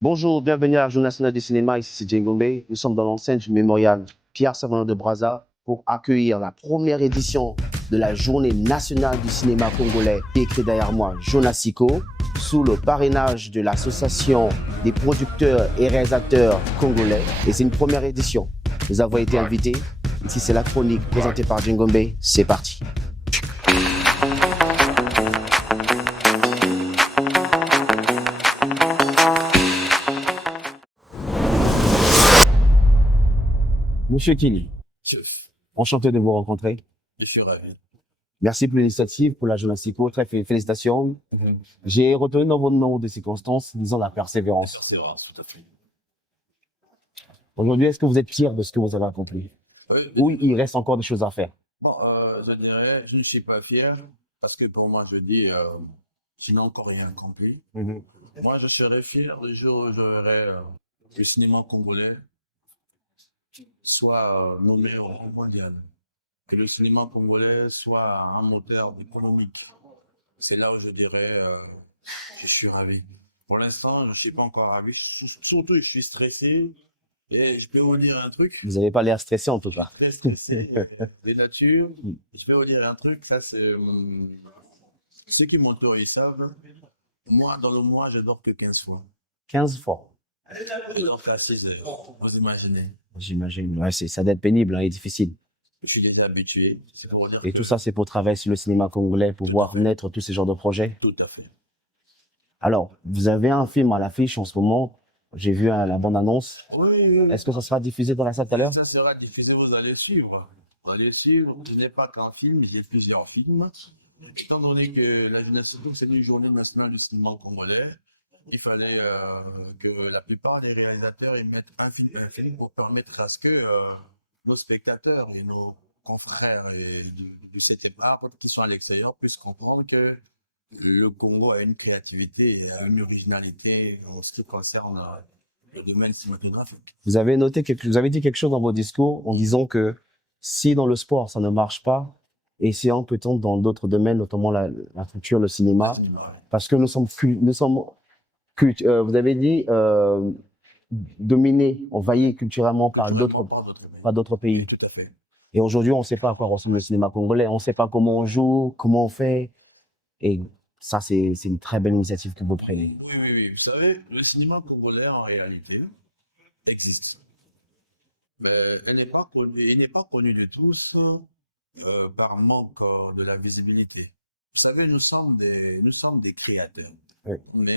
Bonjour, bienvenue à la Journée nationale du cinéma, ici c'est Djengombe. Nous sommes dans l'enceinte du mémorial Pierre Savonnot de Brazza pour accueillir la première édition de la Journée nationale du cinéma congolais, qui est écrit derrière moi, Jonas Siko, sous le parrainage de l'Association des producteurs et réalisateurs congolais. Et c'est une première édition. Nous avons été invités. Ici c'est la chronique présentée par Djengombe. C'est parti. Monsieur Kili, Chef, enchanté de vous rencontrer. je suis ravi. Merci pour l'initiative, pour la Jonas Siko. Très félicitations. J'ai retenu dans votre nom de circonstances, disons la persévérance. Persévérance, tout à fait. Aujourd'hui, est-ce que vous êtes fier de ce que vous avez accompli? Oui, Ou il reste encore des choses à faire? bon, je dirais, je ne suis pas fier parce que pour moi, je dis, je n'ai encore rien accompli. Moi, je serais fier le jour où je verrai le cinéma congolais soit nommé au rang mondial. Que le cinéma congolais soit un moteur économique. C'est là où je dirais, je suis ravi. Pour l'instant, je ne suis pas encore ravi. Surtout, je suis stressé. Et je peux vous dire un truc. Vous n'avez pas l'air stressé en tout cas. Très stressé de nature. Je vais vous dire un truc, ça c'est ceux qui m'entourent, ils savent. Moi, dans le mois, je dors que 15 fois. 15 fois. Je dors qu'à 6 heures. Vous imaginez. J'imagine. Ouais, ça doit être pénible et difficile. Je suis déjà habitué. C'est pour dire Et que tout ça, c'est pour travailler sur le cinéma congolais, pour voir naître tous ces genres de projets. tout à fait. Alors, vous avez un film à l'affiche en ce moment. J'ai vu la bande-annonce. Oui, oui, oui. Est-ce que ça sera diffusé dans la salle tout à l'heure? Ça sera diffusé, vous allez suivre. Vous allez suivre. Je n'ai pas qu'un film, j'ai plusieurs films. Étant donné que la jeunesse, c'est une journée nationale du cinéma congolais, il fallait que la plupart des réalisateurs émettent un film pour permettre à ce que nos spectateurs et nos confrères de cette époque qui sont à l'extérieur puissent comprendre que le Congo a une créativité et a une originalité en ce qui concerne le domaine cinématographique. Vous avez vous avez dit quelque chose dans vos discours en disant que si dans le sport ça ne marche pas, essayons peut-être dans d'autres domaines, notamment la culture, le cinéma, parce que vous avez dit dominés, envahis culturellement par d'autres pays. Tout à fait. Et aujourd'hui, on ne sait pas à quoi ressemble le cinéma congolais, on ne sait pas comment on joue, comment on fait, et ça c'est une très belle initiative que vous prenez. Oui, oui, oui. Vous savez, le cinéma congolais, en réalité, existe. Mais il n'est pas connu de tous par manque de la visibilité. Vous savez, nous sommes des créateurs. Oui. Mais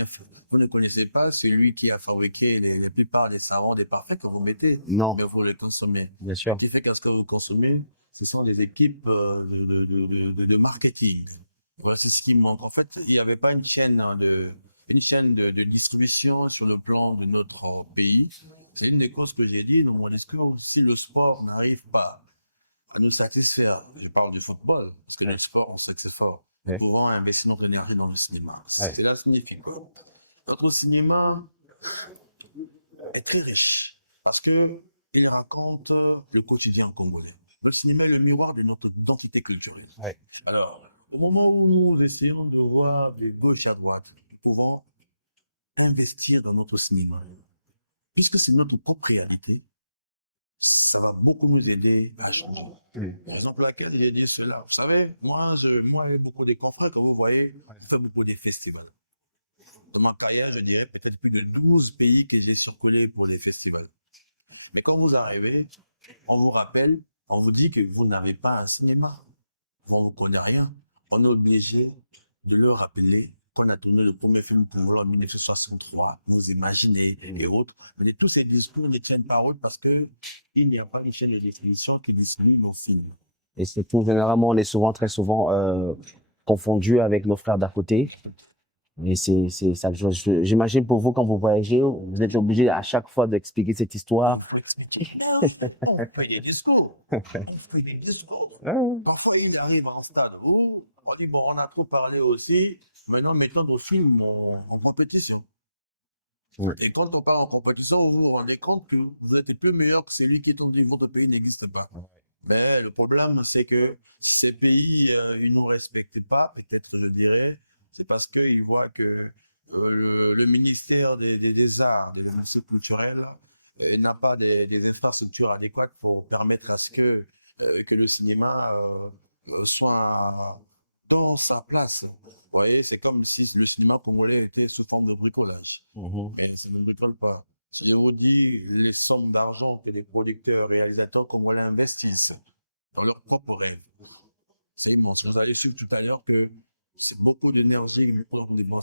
vous ne connaissez pas celui qui a fabriqué la plupart des savons, des parfums que vous mettez, Non, mais vous les consommez. bien sûr. Ce qui fait qu'est-ce que vous consommez, ce sont des équipes de marketing. Voilà, c'est ce qui manque. En fait, il n'y avait pas une chaîne de distribution sur le plan de notre pays. C'est une des causes que j'ai dit dans mon discours. Si le sport n'arrive pas à nous satisfaire, je parle du football, parce que le sport, on sait que c'est fort. Nous Ouais. pouvons investir notre énergie dans le cinéma. Ouais. Cela signifie quoi? Notre cinéma est très riche parce que il raconte le quotidien congolais. Le cinéma est le miroir de notre identité culturelle. Ouais. Alors, au moment où nous essayons de voir de gauche à droite, nous pouvons investir dans notre cinéma. Puisque c'est notre propre réalité, ça va beaucoup nous aider à changer. Par exemple, laquelle j'ai dit cela. Vous savez, moi, avec beaucoup de confrères, que vous voyez, je fais beaucoup de festivals. Dans ma carrière, je dirais peut-être plus de 12 pays que j'ai circulé pour les festivals. Mais quand vous arrivez, on vous rappelle, on vous dit que vous n'avez pas un cinéma. On ne vous connaît rien. On est obligé de leur rappeler qu'on a tourné le premier film pour vous en 1963, vous imaginez, et autres. Mais tous ces discours ne tiennent pas route parce qu'il n'y a pas une chaîne de distribution qui distribue nos films. Et c'est tout, généralement, on est très souvent confondu avec nos frères d'à côté. Et c'est ça. J'imagine pour vous, quand vous voyagez, vous êtes obligé à chaque fois d'expliquer cette Il histoire. faut expliquer. Non, on fait des discours. On fait des discours. Parfois, il arrive à un stade où on dit, bon, on a trop parlé aussi, maintenant mettons nos films en compétition. Ouais. Et quand on parle en compétition, vous vous rendez compte que vous êtes plus meilleur que celui qui est au niveau de pays n'existe pas. Mais le problème, c'est que si ces pays, ils ne nous respectent pas, peut-être je dirais, c'est parce qu'ils voient que le ministère des Arts, des industries culturelles, n'a pas des infrastructures adéquates pour permettre à ce que le cinéma soit dans sa place. Vous voyez, c'est comme si le cinéma congolais était sous forme de bricolage. Mhm. Mais ça ne bricole pas. Je vous dis les sommes d'argent que les producteurs, réalisateurs congolais investissent dans leurs propres rêves. C'est immense. Vous allez suivre tout à l'heure que c'est beaucoup d'énergie pour le gouvernement.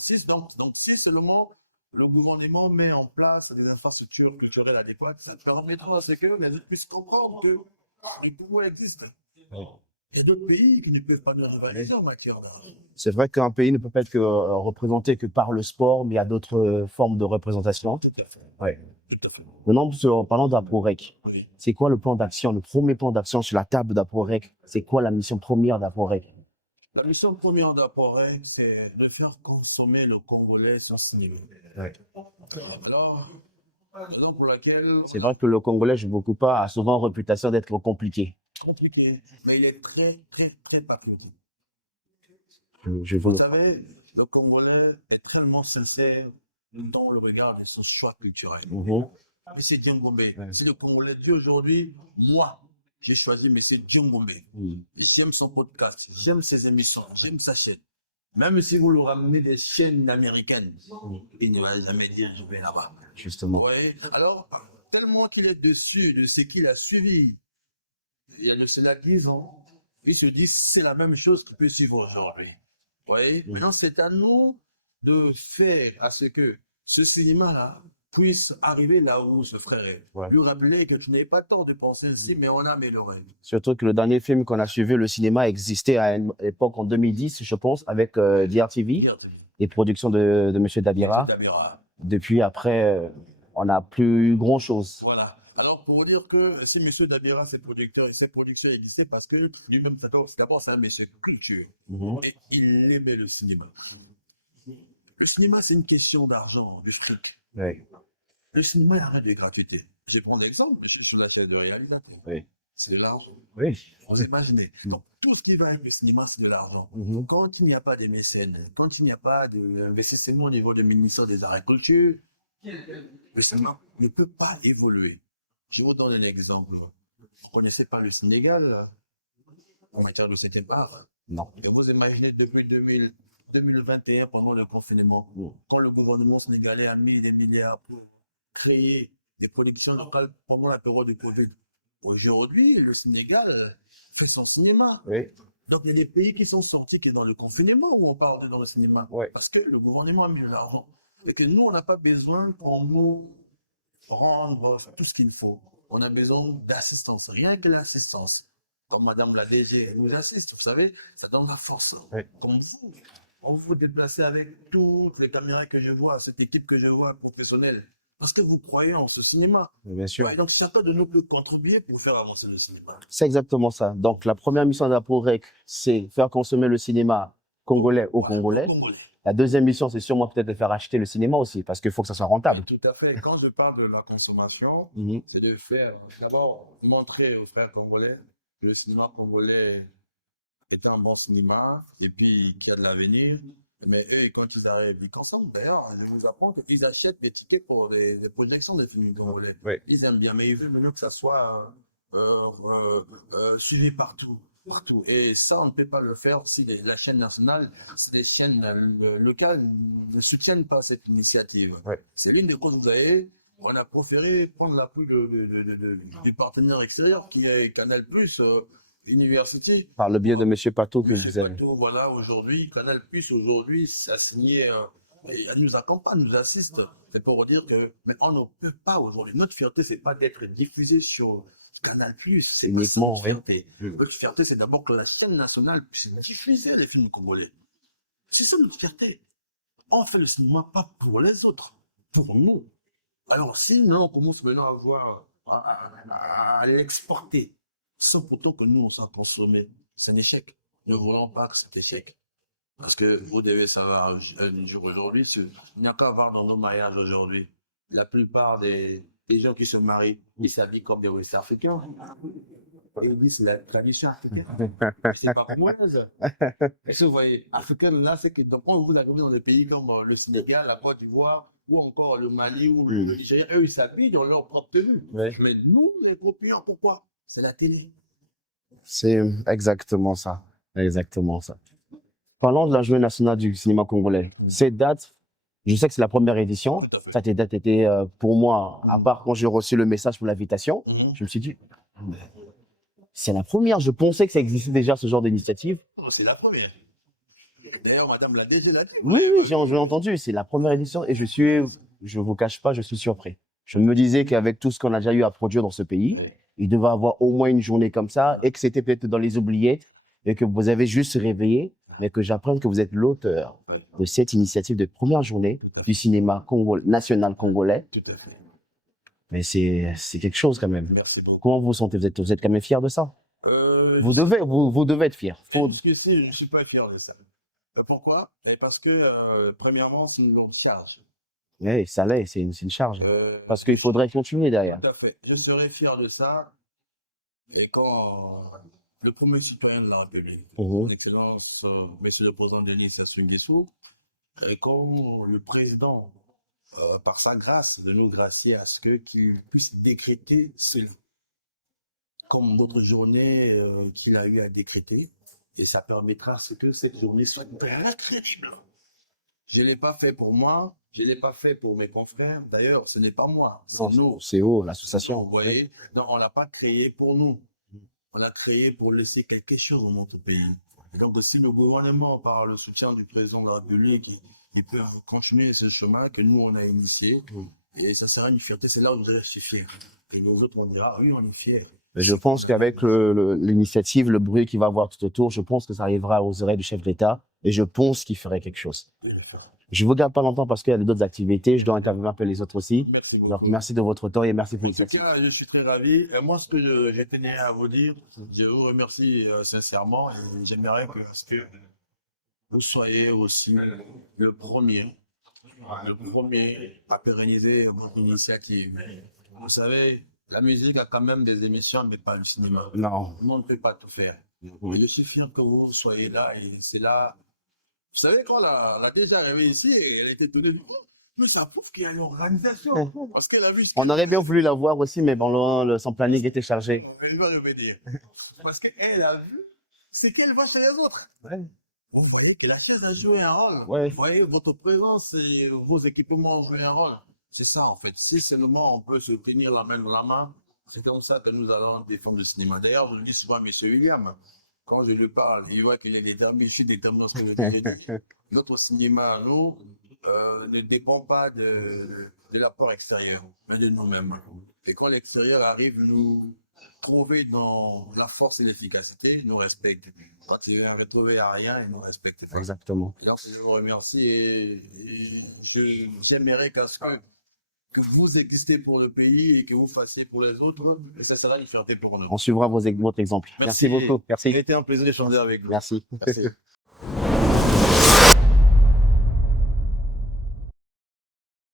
Donc, si seulement le gouvernement met en place des infrastructures culturelles adéquates, ça permettra à ce que les autres puissent comprendre que le pouvoir existe. Il y a d'autres pays qui ne peuvent pas nous rivaliser en matière d'argent. C'est vrai qu'un pays ne peut pas être représenté que par le sport, mais il y a d'autres formes de représentation. Tout à fait. Ouais. Tout à fait. Maintenant, en parlant d'APROREC, Oui. c'est quoi le plan d'action, le premier plan d'action sur la table d'APROREC? C'est quoi la mission première d'APROREC? La mission première d'APROREC, c'est de faire consommer le Congolais son cinéma. Ouais. Alors, raison pour laquelle C'est vrai que le Congolais, je ne beaucoup pas, a souvent réputation d'être compliqué. compliqué, mais il est très, très, très patriotique. Je Vous vous... savez, le Congolais est tellement sincère dans le regard de son choix culturel. Mhm. Monsieur Diengombe, Ouais. c'est le Congolais dit aujourd'hui, moi, j'ai choisi Monsieur Diengombe. Mhm. J'aime son podcast, j'aime ses émissions, j'aime sa chaîne. Même si vous le ramenez des chaînes américaines, il ne va jamais dire je vais là-bas. Justement. Ouais. Alors, tellement qu'il est dessus de ce qu'il a suivi, il y a de cela 10 ans, il se dit c'est la même chose qui peut suivre aujourd'hui. Vous voyez? Maintenant, c'est à nous de faire à ce que ce cinéma-là puisse arriver là où ce frère est. Ouais. Lui rappeler que tu n'avais pas tort de penser ainsi, mais on a amélioré. Surtout que le dernier film qu'on a suivi, le cinéma, existait à une époque en 2010, je pense, avec DRTV, Dire, et production de M. Dabira. Dabira. Depuis, après, on n'a plus grand-chose. Voilà. Alors, pour vous dire que si M. Dabira, ses producteurs et ses productions existaient, parce que lui-même, d'abord, c'est un monsieur culture. Mhm. Et il aimait le cinéma. Le cinéma, c'est une question d'argent, de fric. Oui. Le cinéma, il n'y a rien de gratuité. Je prends l'exemple, je suis sur la chaîne de réalisateur. Oui. C'est de l'argent. Oui. Vous imaginez. Donc, tout ce qui va avec le cinéma, c'est de l'argent. Mhm. Quand il n'y a pas de mécènes, quand il n'y a pas d'investissement au niveau du ministère des Arts et Culture, le cinéma ne peut pas évoluer. Je vous donne un exemple. Vous ne connaissez pas le Sénégal en matière de cet art. Non. Mais vous imaginez depuis 2021, pendant le confinement, Mm. quand le gouvernement sénégalais a mis des milliards pour créer des productions locales pendant la période du Covid. Aujourd'hui, le Sénégal fait son cinéma. Oui. Donc, il y a des pays qui sont sortis qui est dans le confinement où on parle de dans le cinéma. Ouais. Parce que le gouvernement a mis de l'argent. Et que nous, on n'a pas besoin qu'on nous rende tout ce qu'il faut. On a besoin d'assistance. Rien que l'assistance. Comme Madame la DG elle nous assiste, vous savez, ça donne la force. Ouais. Comme vous. On vous déplacez avec toutes les caméras que je vois, cette équipe que je vois professionnelle. Parce que vous croyez en ce cinéma. Bien sûr. Ouais, donc chacun de nous peut contribuer pour faire avancer le cinéma. C'est exactement ça. Donc, la première mission d'APROREC, c'est faire consommer le cinéma congolais aux Congolais. Congolais. La deuxième mission, c'est sûrement peut-être de faire acheter le cinéma aussi, parce qu'il faut que ça soit rentable. Tout à fait. Quand je parle de la consommation, Mhm. c'est de faire, d'abord, montrer aux frères congolais que le cinéma congolais est un bon cinéma et puis qu'il y a de l'avenir. Mais eux, quand ils arrivent, ils consomment. D'ailleurs, je vous apprends qu'ils achètent des tickets pour des projections de films congolais. Oui. Ils aiment bien, mais ils veulent mieux que ça soit suivi partout. Partout. Et ça, on ne peut pas le faire si la chaîne nationale, si les chaînes locales ne soutiennent pas cette initiative. Ouais. C'est l'une des causes, vous voyez, on a préféré prendre l'appui du partenaire extérieur qui est Canal+, Université. Par le biais de M. Pato que je Monsieur disais. Pato, voilà, aujourd'hui, Canal+, aujourd'hui, ça a signé, et elle nous accompagne, nous assiste. C'est pour dire que, mais on ne peut pas aujourd'hui. Notre fierté, c'est pas d'être diffusé sur Canal+, c'est pas ça Uniquement, notre oui. fierté. Notre fierté, c'est d'abord que la chaîne nationale puisse diffuser les films congolais. C'est ça notre fierté. On fait le cinéma pas pour les autres, pour nous. Alors, si on commence maintenant à voir, à l'exporter, sans pourtant que nous, on soit consommé, c'est un échec. Ne voulons pas que c'est un échec. Parce que vous devez savoir, un jour aujourd'hui, il n'y a qu'à voir dans nos mariages aujourd'hui. La plupart des gens qui se marient, ils s'habillent comme des West africains. Et il dit, c'est la tradition africaine. C'est pas pour moi, ça. Est-ce que vous voyez, africaine, là, c'est que donc, quand vous arrivez dans des pays comme le Sénégal, la Côte d'Ivoire, ou encore le Mali ou le Nigeria, eux, ils s'habillent dans leur propre tenue. Ouais. Mais nous, les Européens, pourquoi? C'est la télé. C'est exactement ça. Exactement ça. Parlons de la Journée nationale du cinéma congolais. Cette date, je sais que c'est la première édition. Tout à fait. Cette date était pour moi, à part quand j'ai reçu le message pour l'invitation, je me suis dit, c'est la première. Je pensais que ça existait déjà ce genre d'initiative. Non, c'est la première. D'ailleurs, madame l'a déjà dit. Oui, j'ai entendu. C'est la première édition et je vous cache pas, je suis surpris. Je me disais qu'avec tout ce qu'on a déjà eu à produire dans ce pays, il devait avoir au moins une journée comme ça et que c'était peut-être dans les oubliettes et que vous avez juste se réveillé, mais que j'apprenne que vous êtes l'auteur de cette initiative de première journée du cinéma national congolais. Tout à fait. Mais c'est quelque chose quand même. Merci beaucoup. Comment vous vous sentez? Vous êtes quand même fier de ça? Vous devez être fier. Jusqu'ici, je ne suis pas fier de ça. Pourquoi? Parce que, premièrement, c'est une longue charge. Oui, ça l'est, c'est une charge. Euh, Parce qu'il faudrait continuer derrière. Tout à fait. Je serais fier de ça. Et quand le premier citoyen de la République, Mhm. Excellence, Monsieur le Président Denis Sassou Nguesso, et quand le président, par sa grâce, de nous gracier à ce qu'il puisse décréter cela, comme notre journée qu'il a eu à décréter, et ça permettra à ce que cette journée soit très crédible. Je ne l'ai pas fait pour moi, je ne l'ai pas fait pour mes confrères. D'ailleurs, ce n'est pas moi, c'est nous. C'est haut, l'association. Vous voyez, donc on l'a pas créé pour nous. On l'a créé pour laisser quelque chose dans notre pays. Et donc, si le gouvernement, par le soutien du président de la République, il peut continuer ce chemin que nous, on a initié, et ça sera une fierté, c'est là où je suis fier. Et nous autres, on dira, oui, on est fiers. Mais je pense qu'avec l'initiative, le bruit qu'il va avoir tout autour, je pense que ça arrivera aux oreilles du chef d'État et je pense qu'il ferait quelque chose. Je ne vous garde pas longtemps parce qu'il y a d'autres activités. Je dois interviewer un peu les autres aussi. Merci beaucoup. Donc, merci de votre temps et merci pour En tout l'initiative. cas, je suis très ravi. Et moi, ce que je tenais à vous dire, je vous remercie sincèrement et j'aimerais que vous soyez aussi le premier à pérenniser votre initiative. Vous savez, la musique a quand même des émissions, mais pas le cinéma. Non. On ne peut pas tout faire. Et je suis fier que vous soyez là et c'est là. Vous savez, quand on a déjà arrivé ici, elle était donnée du coup. Mais ça prouve qu'il y a une organisation. Parce qu'elle a vu. On aurait bien voulu la voir aussi, mais bon, son planning était chargé. Elle va revenir. Parce qu'elle a vu ce qu'elle voit chez les autres. Ouais. Vous voyez que la chaise a joué un rôle. Ouais. Vous voyez, votre présence et vos équipements ont joué un rôle. C'est ça, en fait. Si seulement on peut se tenir la main dans la main, c'est comme ça que nous allons défendre le cinéma. D'ailleurs, je le dis souvent à M. William, quand je lui parle, il voit qu'il est déterminé, je suis déterminé dans ce que je dis. Notre cinéma, nous, ne dépend pas de l'apport extérieur, mais de nous-mêmes. Et quand l'extérieur arrive nous trouver dans la force et l'efficacité, il nous respecte. Quand il vient retrouver à rien, il nous respecte. Exactement. Alors, je vous remercie et j'aimerais qu'à ce que vous existez pour le pays et que vous fassiez pour les autres, et ça sera une fierté pour nous. On suivra votre exemple. Merci beaucoup. Merci. Il a été un plaisir d'échanger avec vous. Merci. Merci.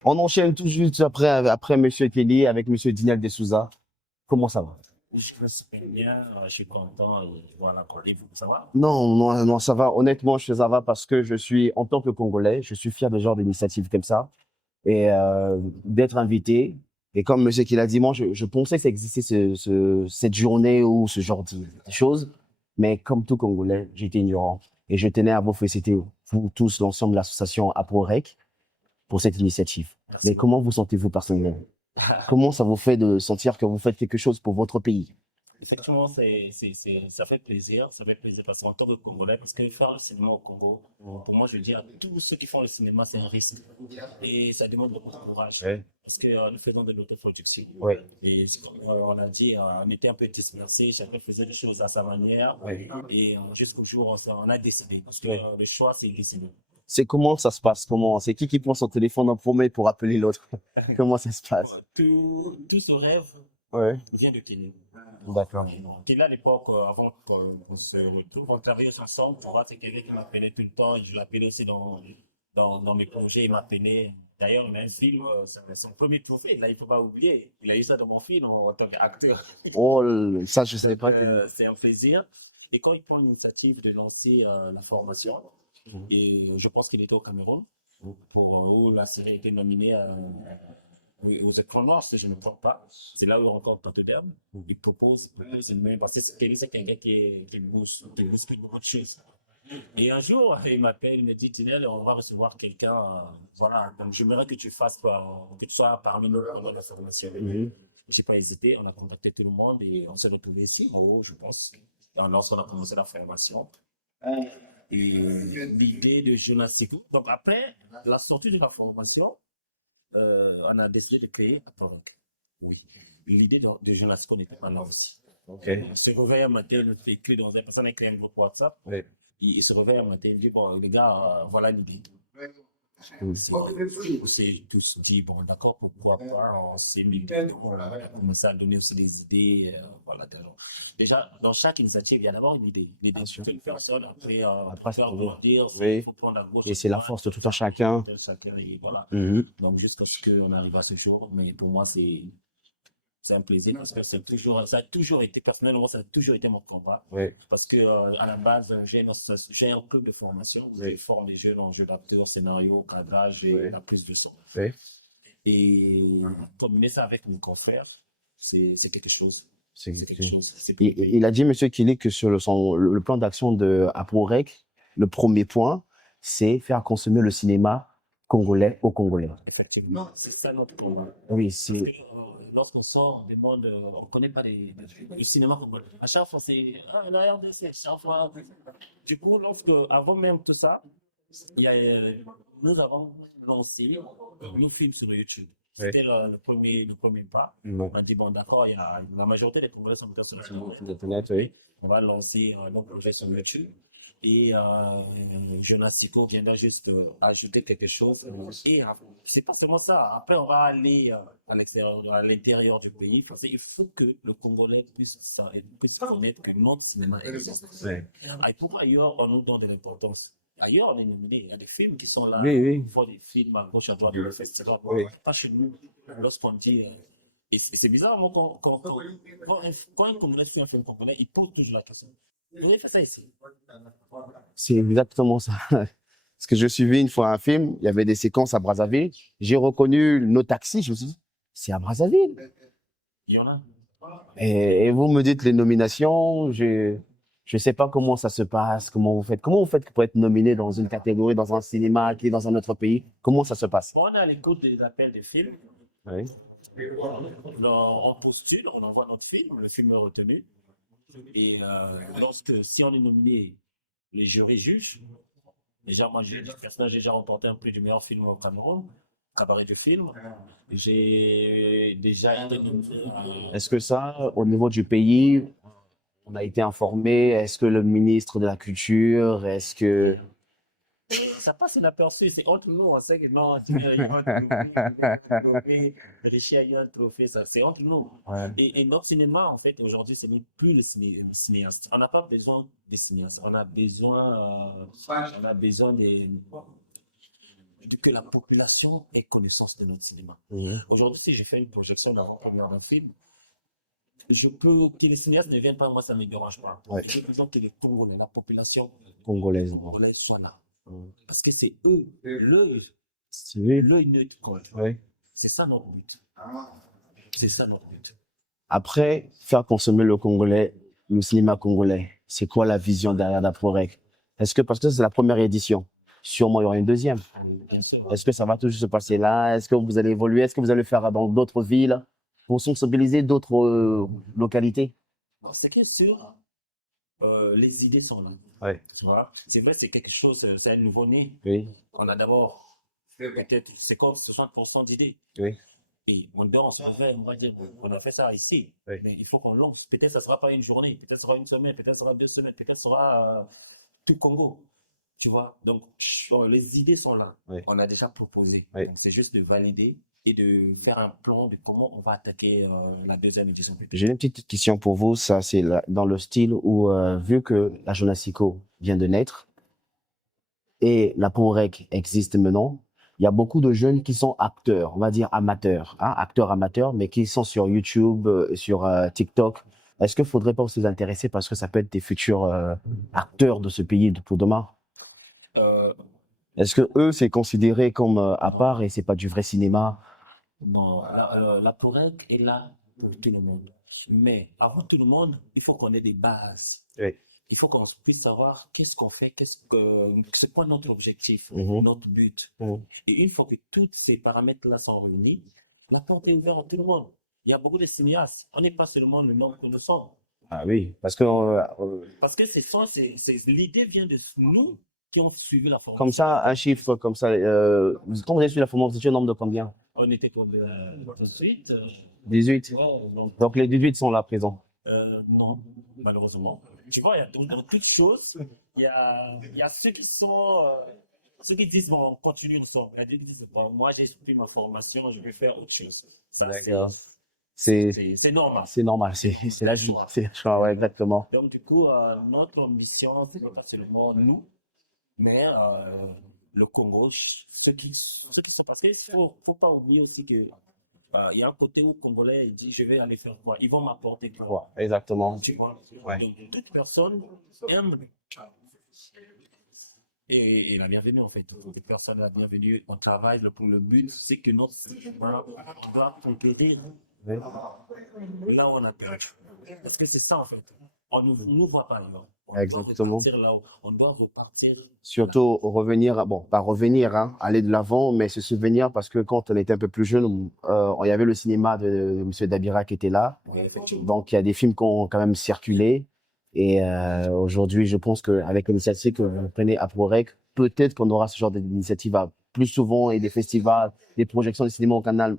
On enchaîne tout juste après M. Kelly avec M. Daniel De Souza. Comment ça va? Je me sens bien, je suis content et voilà, vous, ça va? Non, ça va. Honnêtement, ça va parce que je suis, en tant que Congolais, je suis fier de ce genre d'initiative comme ça et d'être invité. Et comme monsieur qui l'a dit, moi, je pensais que ça existait cette journée ou ce genre de choses, mais comme tout Congolais, j'étais ignorant. Et je tenais à vous féliciter, vous tous, l'ensemble de l'association APROREC, pour cette initiative. Merci. Mais comment vous sentez-vous personnellement? Comment ça vous fait de sentir que vous faites quelque chose pour votre pays? Effectivement, ça fait plaisir parce qu'en tant que Congolais, parce que faire le cinéma au Congo, pour moi, je veux dire, tous ceux qui font le cinéma, c'est un risque. Et ça demande beaucoup de courage. Ouais. Parce que nous faisons de l'autoproduction. Ouais. Et comme on a dit, on était un peu dispersés, chacun faisait les choses à sa manière. Ouais. Et jusqu'au jour où on a décidé. Parce que le choix, c'est décidé. C'est comment ça se passe? C'est qui prend son téléphone en premier pour appeler l'autre? Comment ça se passe? Tout ce rêve Ouais. vient de Kény. D'accord. Kény, à l'époque, avant qu'on se retrouve, on travaillait ensemble. C'est quelqu'un qui m'appelait tout le temps. Je l'appelais aussi dans mes projets, il m'a appelé. D'ailleurs, il a un film, c'est son premier trophée. Là, il ne faut pas oublier. Il a eu ça dans mon film en tant qu'acteur. Oh, ça, je savais pas. C'est un plaisir. Et quand il prend l'initiative de lancer la formation, et je pense qu'il était au Cameroun, où la série a été nominée aux écrans noirs, si je ne me trompe pas. C'est là où on rencontre Tottenham. Il propose une parce que c'est quelqu'un qui bouscule beaucoup de choses. Et un jour, il m'appelle, il me dit, Tinel, on va recevoir quelqu'un, voilà, donc j'aimerais que tu fasses, que tu sois parmi nous pendant la formation. J'ai pas hésité, on a contacté tout le monde et on s'est retrouvé ici, en haut, je pense. Et lorsqu'on a commencé la formation. Et l'idée de Jonas Sekou. Donc après la sortie de la formation, on a décidé de créer Aparoc. Oui. L'idée de Jonas Sekou n'était pas là aussi. On se réveille un matin, notre véhicule dans un personne a créé un groupe WhatsApp. Il se réveille un matin, il dit, bon, les gars, voilà l'idée. On s'est tous dit, bon, d'accord, pourquoi pas, on s'est mis, on a commencé à donner aussi des idées, voilà. Déjà, dans chaque initiative, il y a d'abord une idée. L'idée, tu peux le faire seul, après faire grandir, il faut prendre la gauche. Et c'est la force de tout un chacun. Et voilà. Donc, jusqu'à ce qu'on arrive à ce jour, mais pour moi, c'est un plaisir parce que ça a toujours été, personnellement, ça a toujours été mon combat. Parce que, à la base, j'ai un club de formation où je forme les jeunes en jeu d'acteur, scénario, cadrage et la prise de son. Et combiner ça avec mon confrère, c'est quelque chose. C'est quelque chose. Il a dit, monsieur Kelly, que sur le plan d'action de APOREC, le premier point, c'est faire consommer le cinéma congolais aux Congolais. Effectivement, c'est ça notre combat. Oui, c'est. Lorsqu'on sort des mondes, on ne connaît pas le cinéma congolais. À chaque fois, c'est la RDC, chaque fois. Du coup, avant même tout ça, nous avons lancé nos films sur YouTube. C'était le premier pas. On a dit, bon, d'accord, la majorité des Congolais sont sur YouTube. On va lancer nos projets sur YouTube. Et Jonas Sekou viendra juste ajouter quelque chose. Et c'est pas seulement ça. Après, on va aller à l'intérieur du pays. Parce qu'il faut que le Congolais puisse connaître que notre cinéma existe. Et pourquoi ailleurs, on nous donne de l'importance? Ailleurs, on est nominé. Il y a des films qui sont là. On voit des films à gauche, à droite, dans le festival. Pas chez nous. Lorsqu'on dit. Et c'est bizarre, moi, quand un Congolais fait un film congolais, il pose toujours la question. Vous avez fait ça ici? C'est exactement ça. Parce que je suivais une fois un film, il y avait des séquences à Brazzaville. J'ai reconnu nos taxis, je me suis dit, c'est à Brazzaville. Il y en a. Et vous me dites les nominations, je sais pas comment ça se passe, comment vous faites pour être nominé dans une catégorie, dans un cinéma qui est dans un autre pays? Comment ça se passe? On est à l'écoute des appels des films. On postule, on envoie notre film, le film est retenu. Et si on est nominé, les jurys jugent. Déjà, moi, j'ai déjà remporté un prix du meilleur film au Cameroun, cabaret du film. J'ai déjà été nominé. Est-ce que ça, au niveau du pays, on a été informé? Est-ce que le ministre de la Culture, est-ce que... Ça passe inaperçu, c'est entre nous, on sait que non, Richie a eu un trophée, ça, c'est entre nous. Et notre cinéma, en fait, aujourd'hui, c'est même plus le cinéaste. On n'a pas besoin des cinéastes, on a besoin que la population ait connaissance de notre cinéma. Aujourd'hui, si j'ai fait une projection d'avant-première d'un film, que les cinéastes ne viennent pas, moi, ça ne me dérange pas. J'ai besoin que les Congolais, la population congolaise soit là. Parce que c'est eux, l'œil neutre compte. C'est ça notre but. C'est ça notre but. Après, faire consommer le cinéma congolais, c'est quoi la vision derrière l'APOREC? Parce que c'est la première édition, sûrement il y aura une deuxième. Bien sûr. Est-ce que ça va toujours se passer là? Est-ce que vous allez évoluer? Est-ce que vous allez le faire dans d'autres villes pour sensibiliser d'autres localités? C'est que sûr, les idées sont là. Tu vois? C'est vrai, c'est quelque chose, c'est un nouveau-né. On a d'abord peut-être 50-60% d'idées. Et on dort, on se réveille, on va dire, on a fait ça ici. Mais il faut qu'on lance. Peut-être ça ne sera pas une journée, peut-être ça sera une semaine, peut-être ça sera 2 semaines, peut-être ça sera tout Congo. Tu vois? Donc, les idées sont là. On a déjà proposé. Donc, c'est juste de valider et de faire un plan de comment on va attaquer la deuxième édition. J'ai une petite question pour vous. Ça, c'est dans le style où, vu que la Jonas Sekou vient de naître, et la POREC existe maintenant, il y a beaucoup de jeunes qui sont acteurs, on va dire amateurs, hein, acteurs amateurs, mais qui sont sur YouTube, sur TikTok. Est-ce qu'il ne faudrait pas vous intéresser parce que ça peut être des futurs acteurs de ce pays pour demain? Euh, Est-ce que eux, c'est considéré comme à part et c'est pas du vrai cinéma? bon, la POREC est là pour tout le monde. Mais avant tout le monde, il faut qu'on ait des bases. Oui. Il faut qu'on puisse savoir qu'est-ce qu'on fait, c'est quoi notre objectif, Mhm. notre but. Mhm. Et une fois que tous ces paramètres-là sont réunis, la porte est ouverte à tout le monde. Il y a beaucoup de cinéastes. On n'est pas seulement le nombre que nous sommes. Ah oui, parce que Parce que l'idée vient de nous qui ont suivi la comme formation. ça, un chiffre comme ça, quand vous avez suivi la formation, vous étiez un nombre de combien? On était tombé tout de suite. 18. Donc les 18 sont là présents. Non, malheureusement. Tu vois, dans toutes choses, il y a ceux qui sont, ceux qui disent, bon, on continue, nous sommes. Il y a d'autres qui disent, bon, moi, j'ai pris ma formation, je vais faire autre chose. Ça, D'accord. C'est c'est normal. c'est normal, c'est la vie, c'est le choix, ouais, exactement. Donc, du coup, notre mission, c'est pas seulement nous, mais le Congo, ceux qui sont, parce qu'il faut pas oublier aussi que, il y a un côté où le Congolais il dit, je vais aller faire quoi? Ils vont m'apporter quoi? Ouais, exactement. Tu vois? Ouais. Donc, toute personne aime. Et la bienvenue, en fait. Toute personne la bienvenue. On travaille. Le but, c'est que notre cinéma doit conquérir Oui. là où on a perdu. Parce que c'est ça, en fait. On ne nous voit pas là. On Exactement. doit repartir là-haut. On doit repartir. Surtout revenir, bon, pas revenir, hein, aller de l'avant, mais se souvenir parce que quand on était un peu plus jeune, il y avait le cinéma de Monsieur Dabira qui était là. Oui, effectivement. Donc il y a des films qui ont quand même circulé. Et aujourd'hui, je pense qu'avec l'initiative que vous prenez à ProRec, peut-être qu'on aura ce genre d'initiative plus souvent et des festivals, des projections de cinéma au canal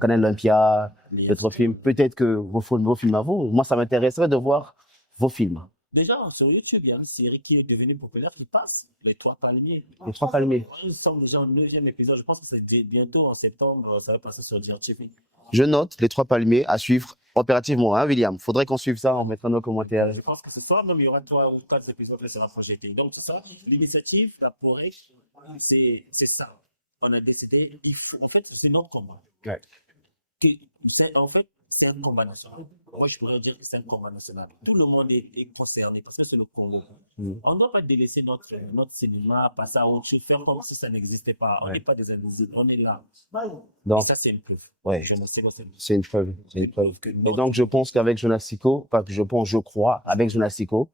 Olympia, d'autres films. Peut-être que vos films à vous, moi ça m'intéresserait de voir vos films. Déjà, sur YouTube, il y a une série qui est devenue populaire qui passe, Les Trois Palmiers. Les Trois Palmiers. Nous sommes déjà au 9e épisode. Je pense que c'est bientôt en septembre, ça va passer sur DRTV. Je note Les Trois Palmiers à suivre opérativement, hein, William. Faudrait qu'on suive ça, on mettra nos commentaires. Je pense que ce soir, même, il y aura 3 ou 4 épisodes qui seront projetés. Donc, c'est ça. L'initiative, la POREC, c'est ça. On a décidé, en fait, c'est notre combat. Ouais. En fait, c'est un combat national. Moi, je pourrais dire que c'est un combat national. Tout le monde est concerné parce que c'est le Congo. On ne doit pas délaisser notre cinéma, passer à autre chose, faire comme si ça n'existait pas. On n'est pas des invisibles, on est là. Donc, Et ça, c'est une preuve. ouais. Je ne sais pas, C'est une preuve. C'est une preuve. que Et notre- donc, je pense qu'avec Jonastico, pas que je pense, je crois, avec Jonastico,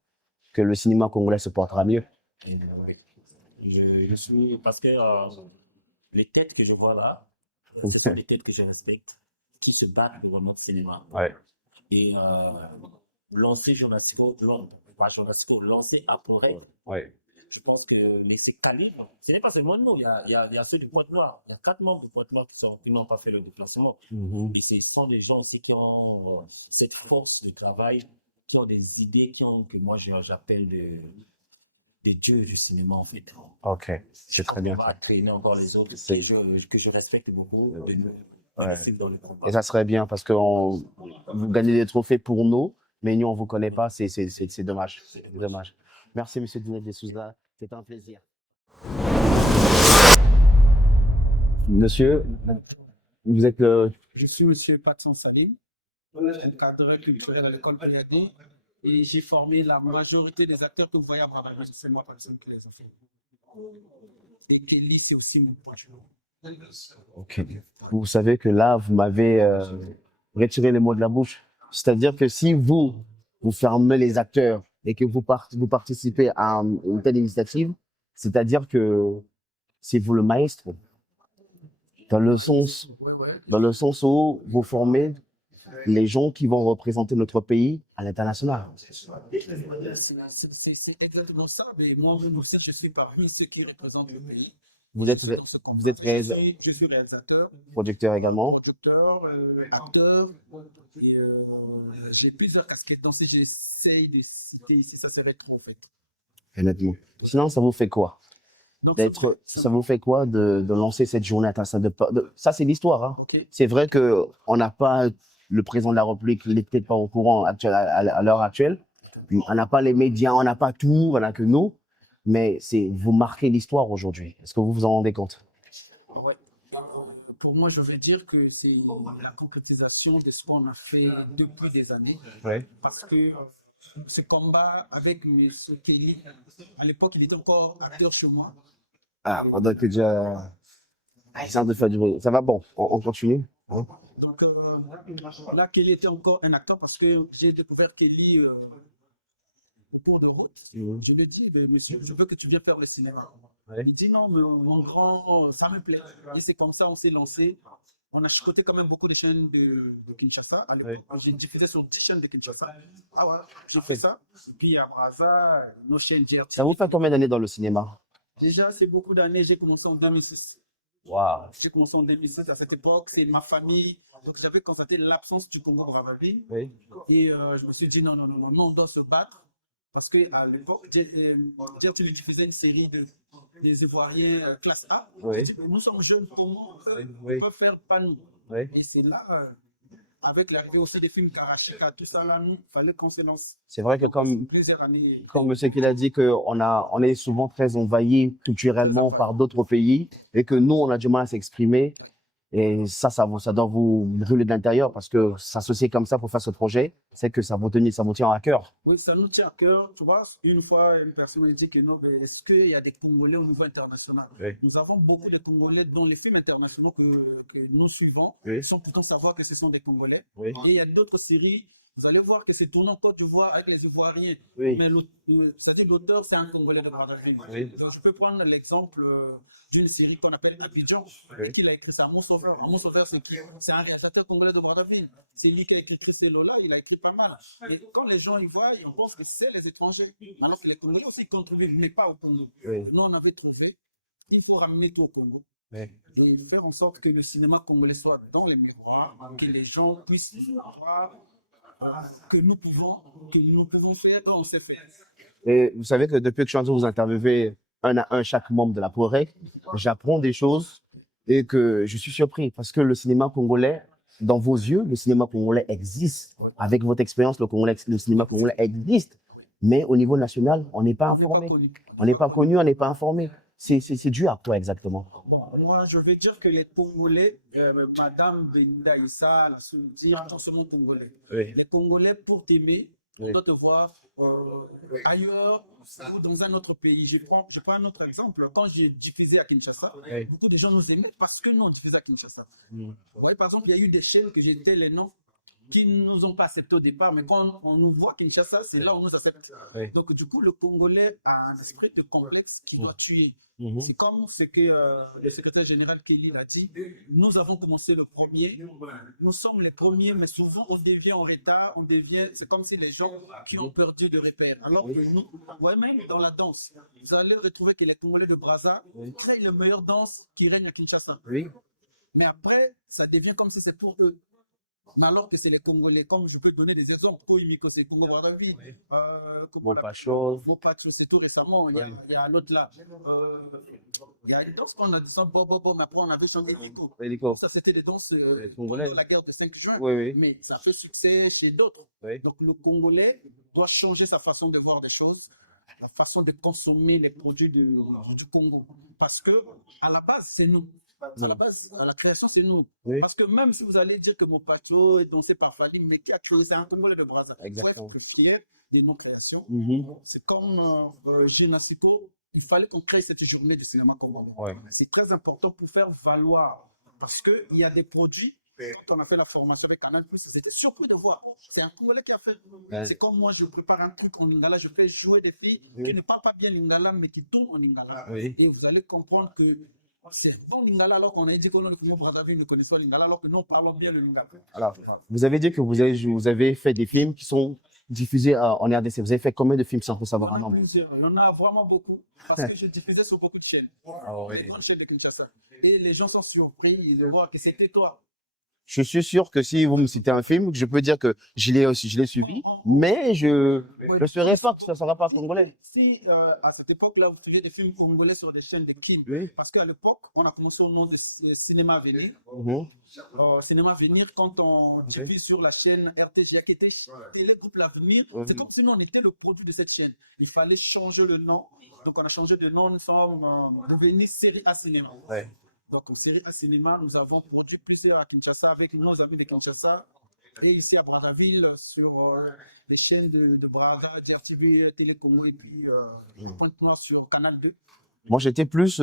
que le cinéma congolais se portera mieux. Je suis, parce que les têtes que je vois là, ce sont des têtes que je respecte, qui se battent pour notre cinéma. Ouais. Et lancer pas Jonastico, lancer après, Ouais. je pense que ces calibres, ce n'est pas seulement nous, il y a ceux du Poitou-Noir. Il y a 4 membres du Poitou-Noir qui n'ont pas fait le déplacement. Et ce sont des gens aussi qui ont cette force de travail, qui ont des idées, que moi j'appelle des dieux du cinéma en fait. Ok, c'est très bien. On va traîner encore les autres que je respecte beaucoup. Ouais. Dans le combat. Et ça serait bien parce que vous gagnez des trophées pour nous, mais nous, on ne vous connaît pas. C'est dommage. C'est dommage. Merci, monsieur Dinet de Souza. C'était un plaisir. Monsieur, vous êtes Je suis monsieur Patson Salim, cadre culturel à l'école Pléiade et j'ai formé la majorité des acteurs que vous voyez à ma région. C'est moi, Patson, qui les a fait. Et Kelly, c'est aussi mon proche. Ok. Vous savez que là, vous m'avez retiré les mots de la bouche. C'est-à-dire que si vous fermez les acteurs et que vous participez à une telle initiative, c'est-à-dire que c'est vous le maestro. Dans le sens où vous formez les gens qui vont représenter notre pays à l'international. C'est exactement ça. Mais moi, je suis parmi ceux qui représentent le pays. Vous êtes Je suis réalisateur, producteur également. producteur, acteur. Et j'ai plusieurs casquettes. Donc, si j'essaye de citer ici, ça serait trop en fait. Honnêtement. Sinon, ça vous fait quoi? Donc, Ça vous fait quoi de lancer cette journée internationale ça, c'est l'histoire. Hein. ok. C'est vrai qu'on n'a pas le président de la République, il n'est peut-être pas au courant à l'heure actuelle, On n'a pas les médias, on n'a pas tout, on n'a que nous. Mais vous marquez l'histoire aujourd'hui. Est-ce que vous vous en rendez compte? Ouais. Pour moi, je vais dire que c'est la concrétisation de ce qu'on a fait depuis des années. Oui. Parce que ce combat avec M. Kelly, à l'époque, il était encore acteur chez moi. Ah, pendant que déjà... Ah, ils sont en train de faire du bruit. Ça va, bon, on continue. Hein? Donc là, Kelly était encore un acteur parce que j'ai découvert Kelly au cours de route. Mhm. Je lui dis, monsieur, je veux que tu viennes faire le cinéma. Ouais. Il dit non, mais mon grand, ça me plaît. Et c'est comme ça on s'est lancé. On a chicoté quand même beaucoup de chaînes de Kinshasa. À l'époque, j'ai diffusé sur une petite chaîne de Kinshasa. Ah voilà, j'ai fait ça. Puis à Brazza, nos chaînes GRT. Ça vous fait combien d'années dans le cinéma? Déjà, c'est beaucoup d'années. J'ai commencé en 2006. Waouh. J'ai commencé en 2006. À cette époque, c'est ma famille. Donc j'avais constaté l'absence du Congo Brazzaville. Oui. Et je me suis dit non, on doit se battre. Parce qu'à l'époque, tu diffusais une série des Ivoiriens classe A. Oui. Nous sommes jeunes, comment Oui. on peut faire pas nous. Oui. Et c'est là, avec l'arrivée aussi des films Karachika, tout ça là, il fallait qu'on se lance. C'est vrai que comme Plusieurs années. monsieur qu'il a dit on est souvent très envahi culturellement par d'autres pays et que nous, on a du mal à s'exprimer. Et ça doit vous brûler de l'intérieur parce que s'associer comme ça pour faire ce projet, c'est que ça vous tient à cœur. Oui, ça nous tient à cœur. Tu vois, une fois, une personne m'a dit que non, mais est-ce qu'il y a des Congolais au niveau international? Oui. Nous avons beaucoup de Congolais dans les films internationaux que nous suivons, Oui. sans pourtant savoir que ce sont des Congolais. Oui. Et il y a d'autres séries, vous allez voir que c'est tourné en Côte d'Ivoire avec les Ivoiriens. Oui. Mais c'est-à-dire l'auteur, c'est un Congolais de Brazzaville. Oui. Donc, je peux prendre l'exemple d'une série qu'on appelle Abidjan, Oui. qu'il a écrit, c'est Amon Sauveur. Amon Sauveur, c'est un réalisateur congolais de Brazzaville. C'est lui qui a écrit Chris Lola, il a écrit pas mal. Et quand les gens y voient, ils pensent que c'est les étrangers. Alors que les Congolais aussi contribuent, mais pas au Congo. Oui. Nous, on avait trouvé, il faut ramener tout au Congo. Oui. Donc, faire en sorte que le cinéma congolais soit dans les miroirs, que les gens puissent voir que nous pouvons faire, on sait faire. Et vous savez que depuis que je suis en train de vous interviewer un à un chaque membre de la POREC, j'apprends des choses et que je suis surpris parce que le cinéma congolais, dans vos yeux, le cinéma congolais existe. Avec votre expérience, le cinéma congolais existe. Mais au niveau national, on n'est pas informé. On n'est pas connu, on n'est pas informé. C'est dû à quoi exactement? Bon, moi, je vais dire que les Congolais, Madame Belinda Issa l'a su dire dans ce monde congolais. Oui. Les Congolais, pour t'aimer, on Oui. doit te voir ailleurs ou dans un autre pays. Je prends un autre exemple. Quand j'ai diffusé à Kinshasa, Oui. beaucoup de gens nous aimaient parce que nous, on diffusait à Kinshasa. Mm. Vous voyez, par exemple, il y a eu des chaînes que j'ai dit les noms qui ne nous ont pas acceptés au départ, mais quand on nous voit Kinshasa, c'est là où on nous accepte. Oui. Donc, du coup, le Congolais a un esprit de complexe qui doit tuer. Mhm. C'est comme ce que le secrétaire général Kelly a dit. Nous avons commencé le premier. Nous sommes les premiers, mais souvent on devient en retard. C'est comme si les gens qui ont perdu de repères. Alors que nous, ouais, même dans la danse, vous allez retrouver que les Congolais de Brazza créent la meilleure danse qui règne à Kinshasa. Oui. Mais après, ça devient comme si c'est pour eux. Mais alors que c'est les Congolais, comme je peux donner des exemples, Koimiko, c'est Congo Brazzaville. Bon, pas chaud. C'est tout récemment, il y a un autre là. Il y a une danse qu'on a dit ça, bon, mais après on avait chanté Nico. Hélico. Ça, c'était des danses Congolaises. de la guerre de 5 juin. Oui, oui. Mais ça fait succès chez d'autres. Oui. Donc le Congolais doit changer sa façon de voir des choses, la façon de consommer les produits du Congo. Parce que à la base, c'est nous. À la base, à la création, c'est nous. Oui. Parce que même si vous allez dire que mon pato est dansé par Fadi, mais qui a créé, c'est un Congolais de Brazza. Il faut Exactement. être plus fier de nos créations. Mhm. C'est comme Génasico, il fallait qu'on crée cette journée de cinéma congolais. Ouais. C'est très important pour faire valoir. Parce qu'il y a des produits, quand on a fait la formation avec Canal+, c'était surpris de voir. C'est un Congolais qui a fait. Ouais. C'est comme moi, je prépare un truc en lingala, je fais jouer des filles qui ne parlent pas bien lingala, mais qui tournent en lingala. Oui. Et vous allez comprendre que c'est bon lingala, alors qu'on a dit qu'on ne Brazzaville ne connaissait pas lingala, alors que nous, parlons bien le lingala. Alors, vous avez dit que vous avez fait des films qui sont diffusés en RDC. Vous avez fait combien de films sans savoir un nombre? On en a vraiment beaucoup. Parce que je diffusais sur beaucoup de chaînes. Ah oui. Les grandes chaînes de Kinshasa. Et les gens sont surpris de voir que c'était toi. Je suis sûr que si vous me citez un film, je peux dire que je l'ai suivi, mais je ne saurais pas que ça ne sera pas congolais. Si à cette époque-là, vous faisiez des films congolais sur des chaînes de kin, Oui. parce qu'à l'époque, on a commencé au nom de Cinéma Avenir. Mhm. Cinéma Avenir, quand on j'ai vu sur la chaîne RTGA qui était Télégroupe L'Avenir, c'est comme si nous on était le produit de cette chaîne. Il fallait changer le nom. Donc on a changé de nom, nous sommes devenus Série A Cinéma. Ouais. Donc, en série à cinéma, nous avons produit plusieurs à Kinshasa avec nos amis de Kinshasa et ici à Brazzaville sur les chaînes de Brazza, DRTV, Télécom et puis Pointe-Noire sur Canal 2. Moi, j'étais plus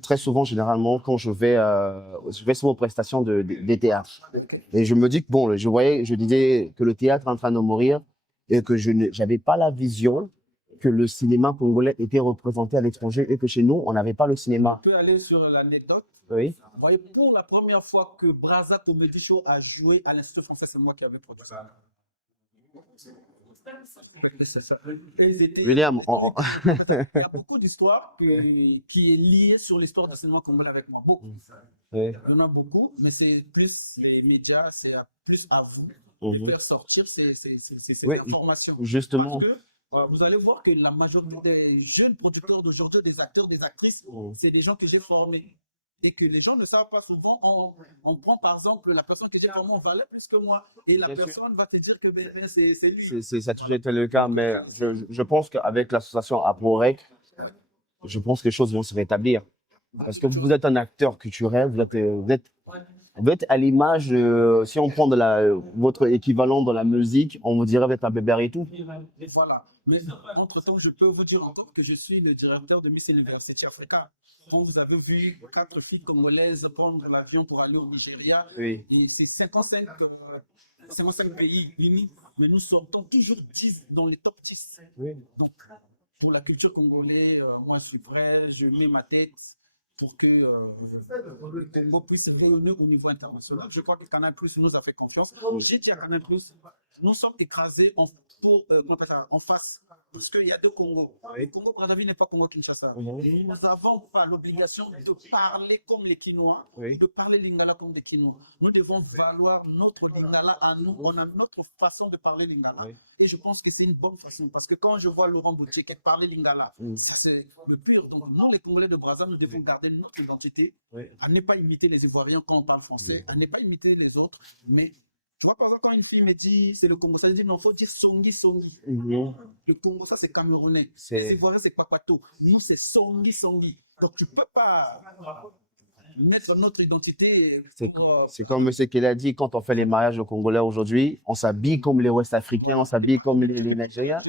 très souvent, généralement, quand je vais souvent aux prestations des théâtres. Et je me dis que bon, je disais que le théâtre est en train de mourir et que j'avais pas la vision que le cinéma congolais était représenté à l'étranger et que chez nous, on n'avait pas le cinéma. On peut aller sur l'anecdote. Oui. Vous voyez, pour la première fois que Brazza Comedy Show a joué à l'Institut français, c'est moi qui avais produit ça. William, il y a beaucoup d'histoires qui est liée sur l'histoire du cinéma congolais avec moi. Beaucoup. Oui. Il y en a beaucoup, mais c'est plus les médias, c'est plus à vous de faire sortir ces Oui, informations. justement. Parce que vous allez voir que la majorité des jeunes producteurs d'aujourd'hui, des acteurs, des actrices, c'est des gens que j'ai formés. Et que les gens ne savent pas souvent, on prend par exemple la personne que j'ai formée, on valait plus que moi. Et la Bien sûr. personne va te dire que c'est lui. Ça a toujours été le cas, mais je pense qu'avec l'association Aporec, je pense que les choses vont se rétablir. Parce que vous êtes un acteur culturel, vous êtes à l'image, si on prend votre équivalent dans la musique, on vous dirait vous êtes un bébé et tout. Et voilà. Mais entre-temps, je peux vous dire encore que je suis le directeur de Miss University Africa. Quand vous avez vu 4 filles congolaises prendre l'avion pour aller au Nigeria, Oui. et c'est 55 pays unis, mais nous sortons toujours 10 dans les top 10. Oui. Donc, pour la culture congolaise, moi je suis vrai, je mets ma tête pour que le Congo puisse rayonner au niveau international. Je crois que Canal Plus nous a fait confiance. J'ai dit à Canal Plus, nous sommes écrasés en face. Parce qu'il y a deux Congos. Le Congo Brazzaville n'est pas Congo Kinshasa. Nous n'avons pas l'obligation de parler comme les Kinois, de parler Lingala comme des Kinois. Nous devons valoir notre Lingala à nous. On a notre façon de parler Lingala. Et je pense que c'est une bonne façon. Parce que quand je vois Laurent Boudjeket parler Lingala, ça c'est le pur. Donc nous, les Congolais de Brazzaville, nous devons garder notre identité, à ne pas imiter les Ivoiriens quand on parle français, à ne pas imiter les autres. Mais tu vois, par exemple, quand une fille me dit c'est le Congo, ça veut dire non, il faut dire Songi, Songi. Le Congo, ça c'est camerounais. Les Ivoiriens, c'est Kwakwato. Nous, c'est Songi, Songi. Donc tu ne peux pas mettre notre identité. C'est comme M. Kelly a dit, quand on fait les mariages au Congolais aujourd'hui, on s'habille comme les Ouest-Africains, on s'habille comme les Nigériens.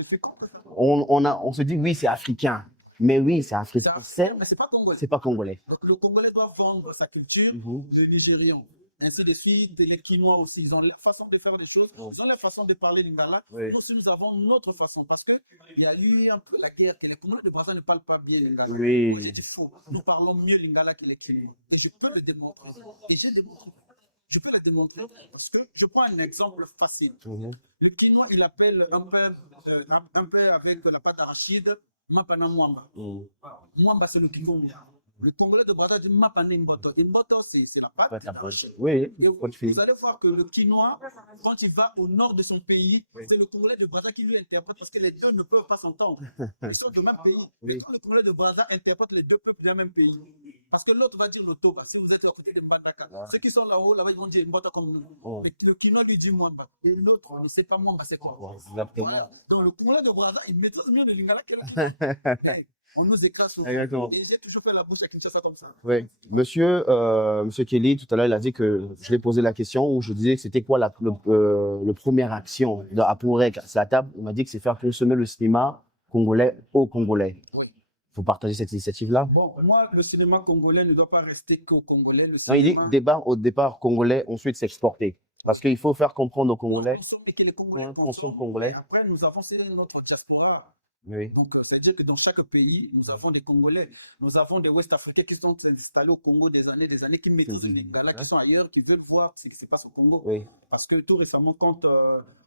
On se dit oui, c'est africain. Mais oui, c'est africain. Mais c'est pas congolais. C'est pas congolais. Donc le Congolais doit vendre sa culture, le Nigérian. Ainsi de suite, les Quinois aussi, ils ont leur façon de faire les choses, ils ont leur façon de parler lingala. Nous aussi, nous avons notre façon. Parce qu'il y a eu un peu la guerre, que les Congolais de Brazzaville ne parlent pas bien lingala. Oui. J'ai dit faux. Nous parlons mieux lingala que les Quinois. Et je peux le démontrer. Et j'ai démontré. Je peux le démontrer parce que je prends un exemple facile. Le Quinois, il appelle un peu avec la pâte d'arachide, Mapana Mwamba. Mwamba, c'est le Kinois. Le Congolais de Brazzaville dit Mapane Imboto. Imboto, c'est la pâte d'arachide. Oui, et vous allez voir que le Quinois, quand il va au nord de son pays, c'est le Congolais de Brazzaville qui lui interprète parce que les deux ne peuvent pas s'entendre. Ils sont du même pays. Mais quand le Congolais de Brazzaville interprète les deux peuples du même pays, parce que l'autre va dire le Toba, si vous êtes à côté de Mbandaka. Ceux qui sont là-haut, là-bas, ils vont dire Mbota comme nous. Mais le Quinois lui dit Mwamba. Et l'autre, on ne sait pas Mwamba, c'est quoi. Voilà. Donc le Congolais de Brazzaville, il maîtrise mieux le Lingala que là. On nous écrase souvent. Exactement. Et j'ai toujours fait la bouche à Kinshasa comme ça. Oui. Monsieur Kelly, tout à l'heure, il a dit que je lui ai posé la question où je disais que c'était quoi le première action de Aporec à la table. Il m'a dit que c'est faire consommer le cinéma congolais aux Congolais. Oui. Vous partagez cette initiative-là? Bon, moi, le cinéma congolais ne doit pas rester qu'au Congolais. Le Non, il dit cinéma... au départ congolais, ensuite s'exporter. Parce qu'il faut faire comprendre aux Congolais. Consommer que les Congolais consomment congolais. Et après, nous avons notre diaspora. Oui. Donc, c'est-à-dire que dans chaque pays, nous avons des Congolais, nous avons des Ouest-Africains qui sont installés au Congo des années, qui maîtrisent les Lingala, qui sont ailleurs, qui veulent voir ce qui se passe au Congo. Oui. Parce que tout récemment, quand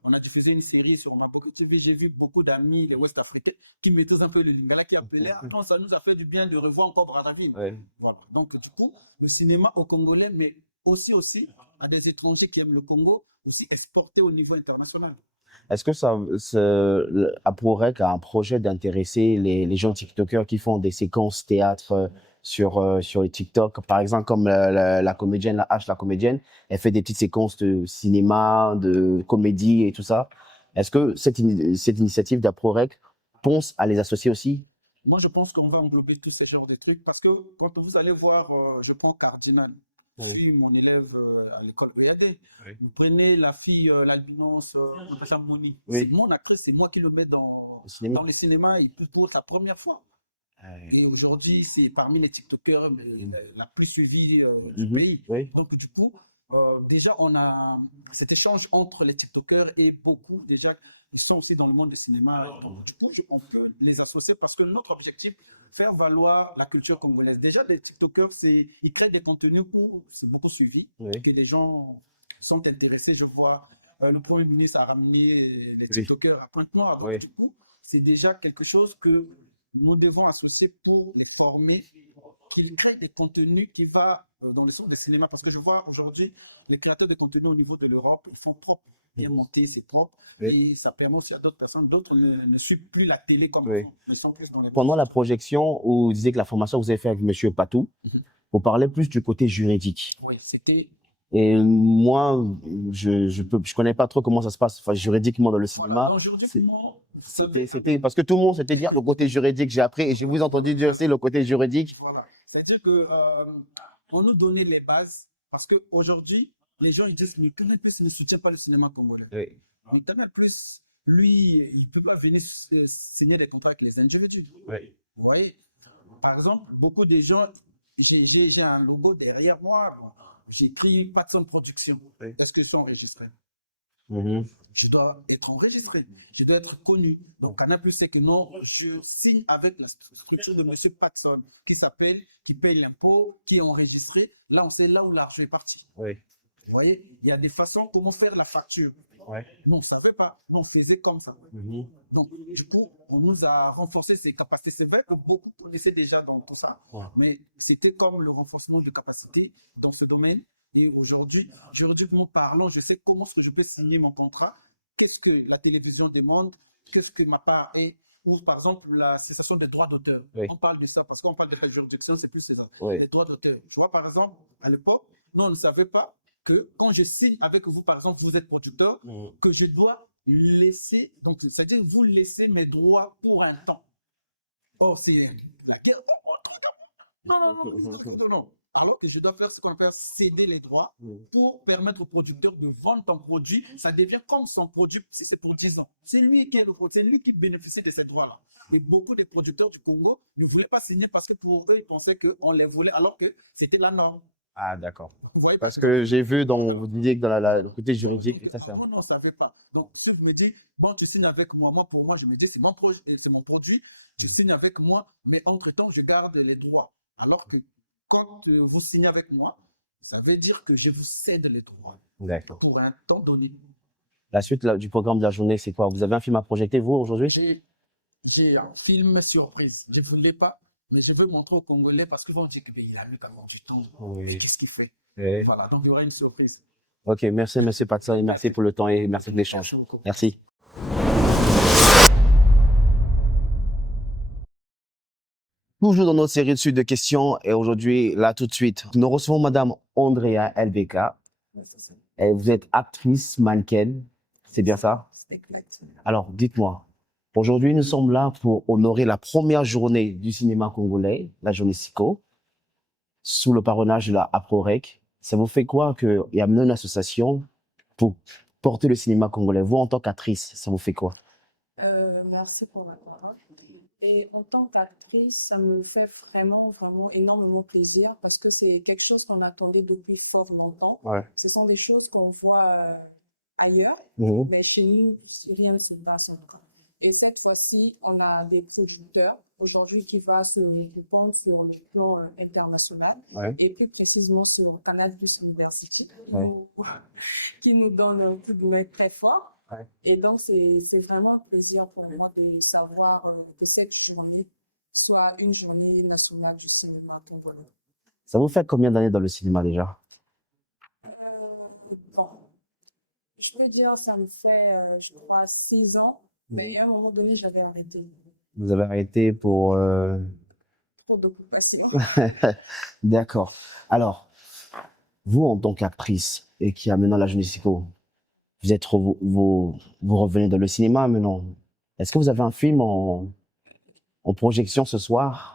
on a diffusé une série sur Mapoke TV, j'ai vu beaucoup d'amis, les Ouest-Africains, qui maîtrisent un peu le Lingala, qui appelaient. Quand ça nous a fait du bien de revoir encore Brazzaville. Oui. Voilà. Donc, du coup, le cinéma au Congolais, mais aussi à des étrangers qui aiment le Congo, aussi exporter au niveau international. Est-ce que AproRec a un projet d'intéresser les gens TikTokers qui font des séquences théâtre sur les TikTok, par exemple comme la comédienne, la comédienne, elle fait des petites séquences de cinéma, de comédie et tout ça. Est-ce que cette initiative d'AproRec pense à les associer aussi? Moi, je pense qu'on va englober tous ces genres de trucs parce que quand vous allez voir, je prends Cardinal, je suis mon élève à l'école EAD. Oui. Vous prenez la fille, l'albinos, Natasha Moni. Oui. C'est mon actrice, c'est moi qui le mets dans le cinéma et pour la première fois. Et aujourd'hui, c'est parmi les TikTokers la plus suivie du pays. Oui. Donc, du coup, déjà, on a cet échange entre les TikTokers et beaucoup déjà ils sont aussi dans le monde du cinéma. Donc, du coup, on peut les associer parce que notre objectif, faire valoir la culture congolaise. Déjà, les TikTokers, ils créent des contenus où c'est beaucoup suivi, Oui. que les gens sont intéressés. Je vois le Premier ministre a ramené les TikTokers à Pointe-Noire. Donc, du coup, c'est déjà quelque chose que nous devons associer pour les former, qu'ils créent des contenus qui vont dans le sens des cinémas. Parce que je vois aujourd'hui, les créateurs de contenu au niveau de l'Europe, ils font propre, bien monté, c'est propre. Et ça permet aussi à d'autres personnes, d'autres ne suivent plus la télé comme avant, ils sont plus dans les... Pendant la projection, où vous disiez que la formation que vous avez fait avec M. Patou, vous parlez plus du côté juridique. Oui, c'était... Et moi, je connais pas trop comment ça se passe, enfin, juridiquement dans le cinéma. Voilà. Donc, juridiquement, c'était parce que tout le monde s'était dire le côté juridique. J'ai appris et j'ai vous entendu dire c'est le côté juridique. Voilà. C'est-à-dire que on nous donnait les bases parce que aujourd'hui, les gens ils disent mais Canal+ ne soutient pas le cinéma congolais. Oui. Mais Canal+, lui, il peut pas venir signer des contrats avec les individus. Oui. Vous voyez, par exemple, beaucoup de gens, j'ai un logo derrière moi. J'ai écrit Patson Production. Est-ce qu'ils sont enregistrés? Je dois être enregistré, je dois être connu. Donc, Canal+ sait que non, je signe avec la structure de M. Patson qui paye l'impôt, qui est enregistré. Là, on sait là où l'argent est parti. Oui. Vous voyez, il y a des façons comment faire la facture. Non, on ne savait pas. Non, on faisait comme ça. Donc, du coup, on nous a renforcé ces capacités. C'est vrai que beaucoup connaissaient déjà dans tout ça. Mais c'était comme le renforcement de capacités dans ce domaine. Et aujourd'hui, juridiquement parlant, je sais comment est-ce que je peux signer mon contrat, qu'est-ce que la télévision demande, qu'est-ce que ma part est, ou par exemple la cessation des droits d'auteur. On parle de ça parce qu'on parle de la juridiction, c'est plus les droits d'auteur. Je vois par exemple, à l'époque, nous on ne savait pas que quand je signe avec vous, par exemple, vous êtes producteur, que je dois laisser, donc c'est-à-dire vous laissez mes droits pour un temps. Or, c'est la guerre. Non. Alors que je dois faire ce qu'on appelle céder les droits pour permettre au producteur de vendre ton produit. Ça devient comme son produit si c'est pour 10 ans. C'est lui qui est le producteur, c'est lui qui bénéficie de ces droits-là. Et beaucoup de producteurs du Congo ne voulaient pas signer parce que pour eux, ils pensaient qu'on les voulait alors que c'était la norme. Ah, d'accord. Vous voyez, parce que j'ai vu vous disiez que dans le côté juridique, ça c'est... Moi, on ne savait pas. Donc, si je me dis, bon, tu signes avec moi, pour moi, je me dis, c'est mon produit, tu signes avec moi, mais entre-temps, je garde les droits. Alors que quand vous signez avec moi, ça veut dire que je vous cède les droits pour un temps donné. La suite du programme de la journée, c'est quoi? Vous avez un film à projeter, vous, aujourd'hui? J'ai un film surprise. Je ne voulais pas, mais je veux montrer aux Congolais parce qu'ils vont dire qu'il a le temps du temps. Mais qu'est-ce qu'il fait? Voilà, donc il y aura une surprise. Ok, merci, M. Patson, et merci pour le temps et merci pour l'échange. Merci. Toujours dans notre série de suite de questions, et aujourd'hui, là, tout de suite, nous recevons Madame Andrea LBK. Et vous êtes actrice, mannequin, c'est bien ça? Alors, dites-moi, aujourd'hui, nous sommes là pour honorer la première journée du cinéma congolais, la journée SICO, sous le parrainage de la AproRec. Ça vous fait quoi qu'il y a une association pour porter le cinéma congolais? Vous, en tant qu'actrice, ça vous fait quoi? Merci pour la parole. Et en tant qu'actrice, ça me fait vraiment énormément plaisir parce que c'est quelque chose qu'on attendait depuis fort longtemps. Ce sont des choses qu'on voit ailleurs, mais chez nous, rien ne se passe encore. Et cette fois-ci, on a des producteurs aujourd'hui qui vont se répondre sur le plan international et plus précisément sur Canal+ University qui nous donne un coup de main très fort. Et donc, c'est vraiment un plaisir pour moi de savoir que cette journée soit une journée nationale du cinéma congolais. Ça vous fait combien d'années dans le cinéma déjà? Bon, je vais dire, ça me fait, je crois, 6 ans, mais à un moment donné, j'avais arrêté. Vous avez arrêté pour... Trop d'occupation. D'accord. Alors, vous, en tant qu'actrice et qui a maintenant la Junisco, vous revenez dans le cinéma maintenant. Est-ce que vous avez un film en projection ce soir?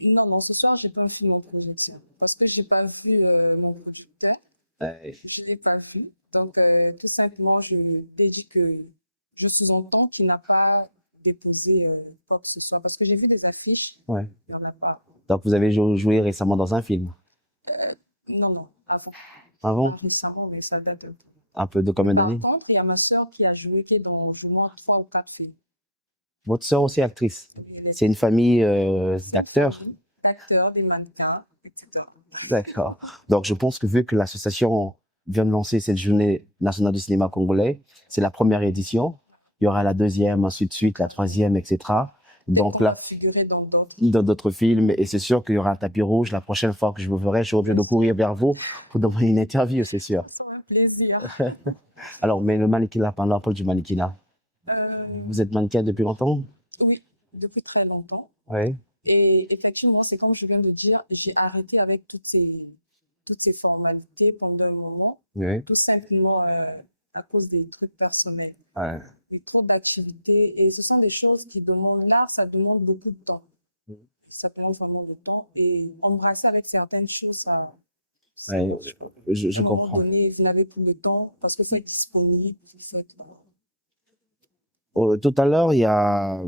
Non, non, ce soir, j'ai pas un film en projection parce que j'ai pas vu mon producteur. Je l'ai pas vu. Donc, tout simplement, je dédie que je sous-entends qu'il n'a pas déposé quoi que ce soit parce que j'ai vu des affiches, Ouais. il n'y en a pas. Donc, vous avez joué récemment dans un film. Non, non, avant. Avant? Pas récemment, mais ça date un peu. Un peu de combien Par d'années? contre, il y a ma sœur qui a joué, qui est dans je moins 3 ou 4 films. Votre sœur aussi est actrice. Elle est C'est une famille d'acteurs. d'acteurs, des mannequins, etc. D'accord. Donc, je pense que vu que l'association vient de lancer cette journée nationale du cinéma congolais, c'est la première édition. Il y aura la deuxième, ensuite de suite, la troisième, etc. Donc On là, va figurer dans d'autres. dans d'autres films, et c'est sûr qu'il y aura un tapis rouge. La prochaine fois que je vous verrai, je serai obligé de courir vers vous pour demander une interview, c'est sûr. Ça fait plaisir. Alors, mais le mannequinat, parlons un peu du mannequinat. Euh, Vous êtes mannequin depuis longtemps? oui, depuis très longtemps. Oui. Et effectivement, c'est comme je viens de dire, j'ai arrêté avec toutes ces formalités pendant un moment, Oui. tout simplement à cause des trucs personnels. Ouais. Il y a trop d'activités et ce sont des choses qui demandent, l'art, ça demande beaucoup de temps. Ça prend vraiment de temps et embrasser avec certaines choses, ça, Ouais, je à un moment comprends. donné, vous n'avez plus le temps parce que vous êtes disponible, vous êtes... Tout à l'heure, il y a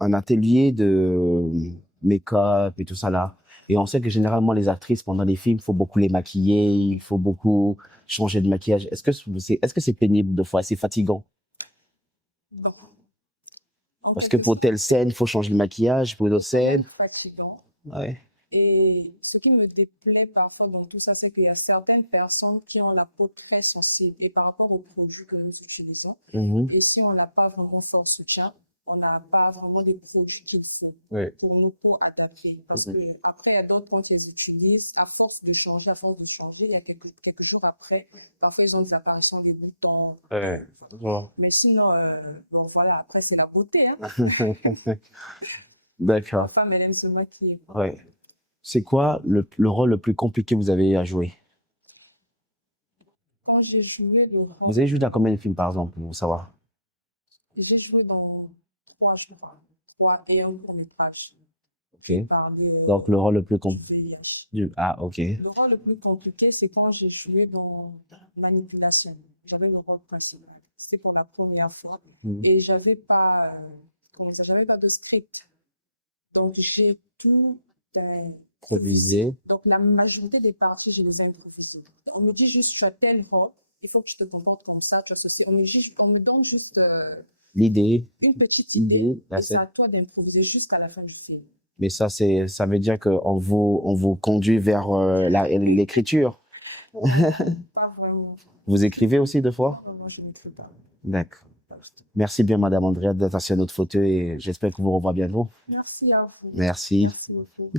un atelier de make-up et tout ça là. Et on sait que généralement, les actrices, pendant les films, il faut beaucoup les maquiller, il faut beaucoup changer de maquillage. Est-ce que c'est pénible de fois, c'est fatigant? Bon, en Parce que quelque pour sorte, telle scène, il faut changer le maquillage, pour d'autres scènes. fatigant. Ouais. Et ce qui me déplaît parfois dans tout ça, c'est qu'il y a certaines personnes qui ont la peau très sensible et par rapport aux produits que nous utilisons. Mhm. Et si on n'a pas vraiment fort soutien, on n'a pas vraiment des produits qu'il faut Ouais. pour nos peaux adaptées. Parce que après, il y a d'autres, quand ils les utilisent, à force de changer, il y a quelques jours après, parfois ils ont des apparitions des boutons. Ouais. Mais sinon, bon voilà, après c'est la beauté, hein. La D'accord. femme, elle aime se maquiller. Ouais. C'est quoi le rôle le plus compliqué que vous avez à jouer? Quand j'ai joué le Vous rôle, avez joué dans combien de films, par exemple, pour savoir? j'ai joué dans 3, je crois, 3 et un court-métrage. Ok. Qui parle Donc, le rôle le plus compliqué. VIH. Ah, ok. Le rôle le plus compliqué, c'est quand j'ai joué dans Manipulation. J'avais le rôle principal. C'était pour la première fois. Mhm. Et j'avais pas, comment ça, j'avais pas de script. Donc, j'ai tout Improvisé. Donc, la majorité des parties, je les ai improvisées. On me dit juste, tu as tel rôle, il faut que tu te comportes comme ça, tu as ceci. On me donne juste L'idée. une petite idée. Là, Et c'est à toi d'improviser jusqu'à la fin du film. Mais ça veut dire qu'on vous conduit vers l'écriture. Pas vraiment. Vous écrivez aussi deux fois? Non, je n'écris pas. D'accord. Merci bien, Madame Andrea, d'être assise à notre fauteuil et j'espère que vous revoit bientôt. Merci à vous. Merci. Merci beaucoup.